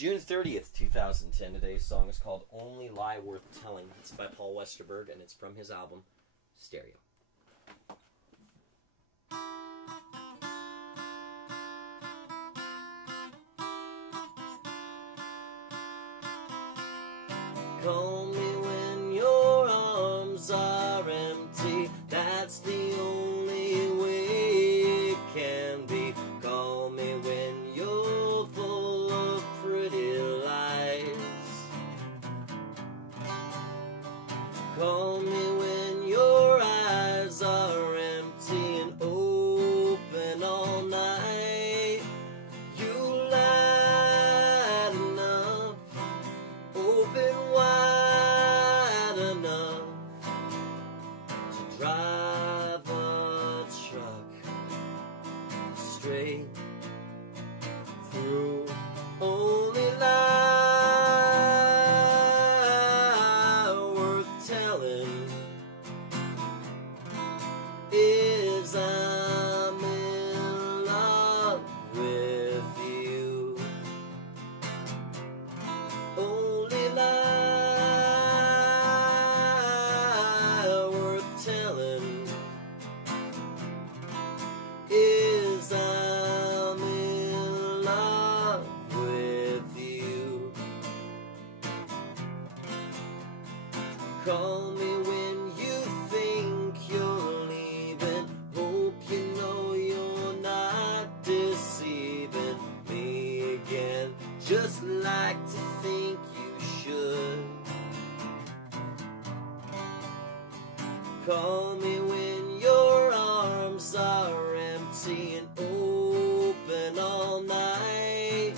June 30th, 2010. Today's song is called Only Lie Worth Telling. It's by Paul Westerberg, and it's from his album, Stereo. Call me when your arms are empty. That's the only way it can be. Call me when you're full of pretty lies. Call me when your eyes are empty and open all night. You lied enough, open wide enough to drive a truck straight through. Only lie worth telling is I'm in love with you. Only lie worth telling is I'm in love with you. Call me when you think you're leaving. Hope you know you're not deceiving me again. Just like to think you should. Call me when your arms are empty and open all night.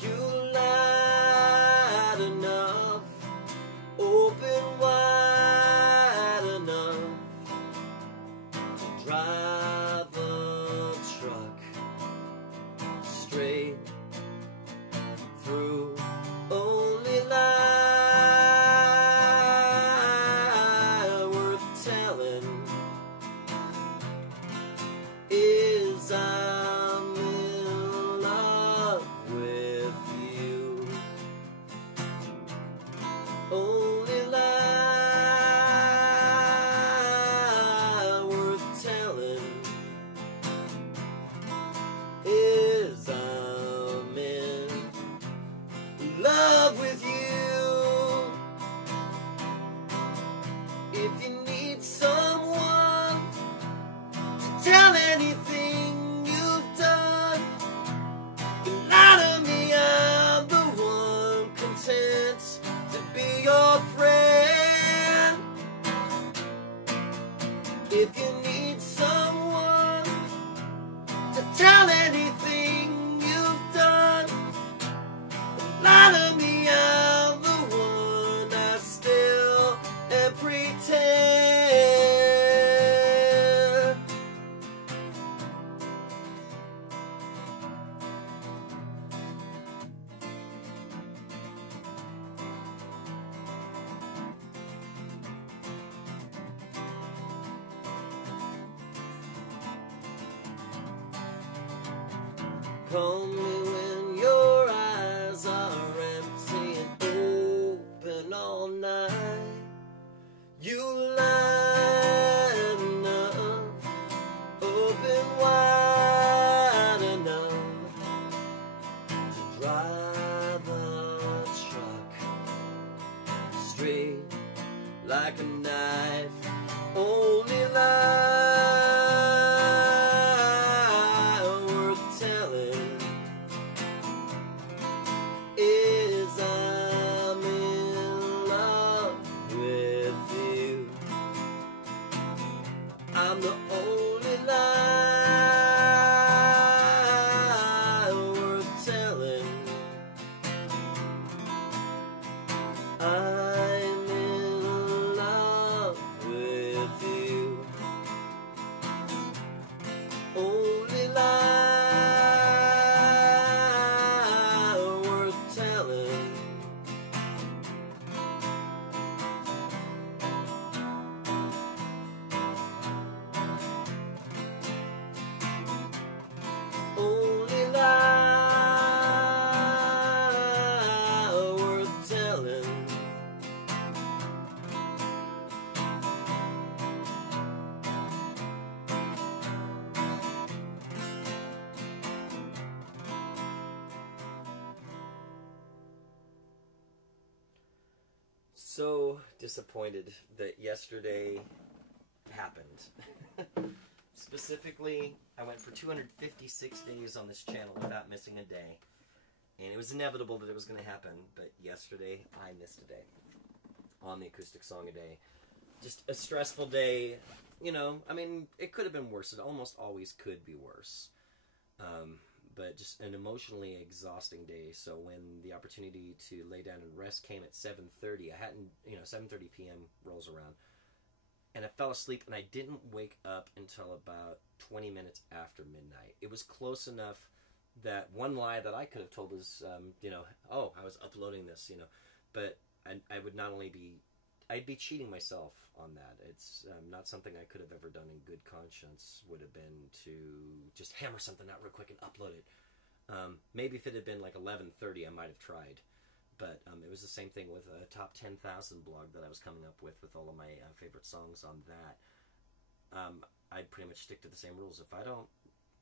You lied enough, open wide enough to drive a truck straight through. Only lie worth telling is I'm in love with you. Only lie worth telling is I'm in love with you. If you need someone to tell anything you've done, you lie to me, I'm the one content to be your friend. If you need someone to tell anything you've done, lie to me, I'm the one I still and pretend. Call me when your eyes are empty and open all night. You lied enough, open wide enough to drive a truck straight like a knife. Only lie worth telling is I'm in love with you. I'm the only lie worth telling. I'm in love so disappointed that yesterday happened. Specifically, I went for 256 days on this channel without missing a day. And it was inevitable that it was going to happen, but yesterday I missed a day on the acoustic song a day. Just a stressful day, you know, I mean, it could have been worse. It almost always could be worse. But just an emotionally exhausting day. So when the opportunity to lay down and rest came at 7:30, I hadn't, 7:30 p.m. rolls around, and I fell asleep, and I didn't wake up until about 20 minutes after midnight. It was close enough that one lie that I could have told was, oh, I was uploading this, but I would not only be, I'd be cheating myself on that. It's not something I could have ever done in good conscience. Would have been to just hammer something out real quick and upload it. Maybe if it had been like 11:30, I might have tried. But it was the same thing with a top 10,000 blog that I was coming up with all of my favorite songs on that. I'd pretty much stick to the same rules. If I don't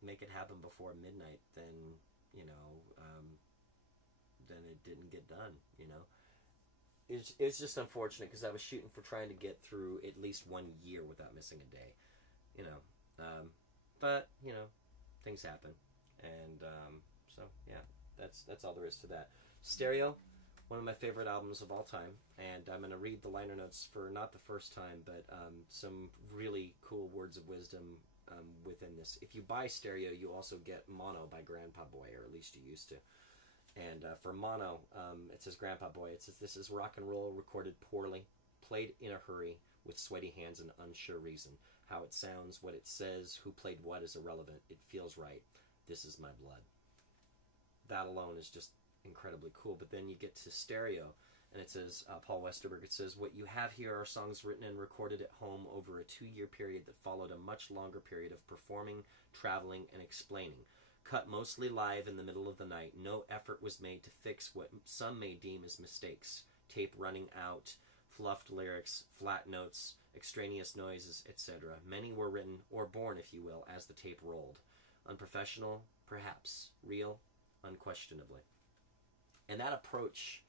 make it happen before midnight, then, then it didn't get done, It's just unfortunate because I was shooting for trying to get through at least 1 year without missing a day, but things happen, and so yeah, that's all there is to that. Stereo, one of my favorite albums of all time, and I'm going to read the liner notes for not the first time, but some really cool words of wisdom within this. If you buy Stereo, you also get Mono by Grandpa Boy, or at least you used to. And for Mono, it says Grandpa Boy. It says, "This is rock and roll recorded poorly, played in a hurry, with sweaty hands and unsure reason. How it sounds, what it says, who played what is irrelevant. It feels right. This is my blood." That alone is just incredibly cool. But then you get to Stereo, and it says, Paul Westerberg, it says, "What you have here are songs written and recorded at home over a 2-year period that followed a much longer period of performing, traveling, and explaining. Cut mostly live in the middle of the night. No effort was made to fix what some may deem as mistakes. Tape running out, fluffed lyrics, flat notes, extraneous noises, etc. Many were written, or born, if you will, as the tape rolled. Unprofessional, perhaps. Real, unquestionably." And that approach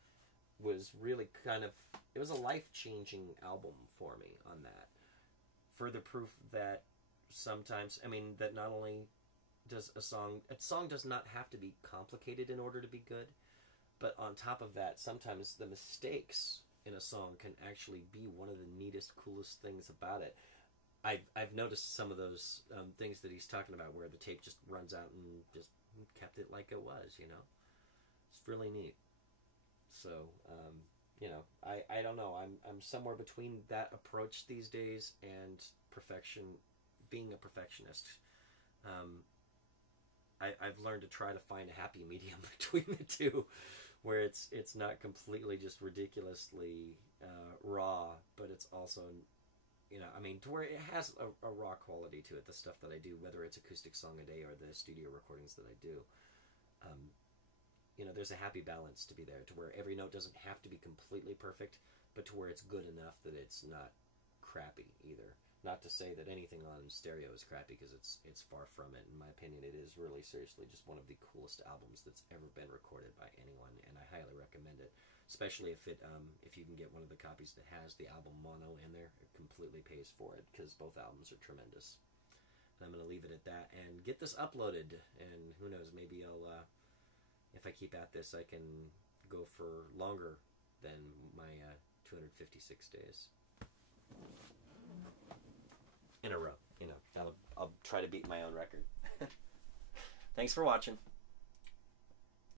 was really it was a life-changing album for me on that. Further proof that sometimes, that not only does a song does not have to be complicated in order to be good, but on top of that, sometimes the mistakes in a song can actually be one of the neatest, coolest things about it. I've noticed some of those things that he's talking about where the tape just runs out and just kept it like it was, It's really neat. So, I don't know. I'm somewhere between that approach these days and being a perfectionist. I've learned to try to find a happy medium between the two, where it's not completely just ridiculously raw, but it's also, to where it has a raw quality to it, the stuff that I do, whether it's acoustic song a day or the studio recordings that I do. There's a happy balance to be there, to where every note doesn't have to be completely perfect, but to where it's good enough that it's not crappy either. Not to say that anything on Stereo is crappy, because it's far from it. In my opinion, it is really seriously just one of the coolest albums that's ever been recorded by anyone, and I highly recommend it. Especially if you can get one of the copies that has the album Mono in there, it completely pays for it, because both albums are tremendous. And I'm going to leave it at that and get this uploaded, and who knows, maybe I'll, if I keep at this, I can go for longer than my 256 days. In a row, I'll try to beat my own record. Thanks for watching.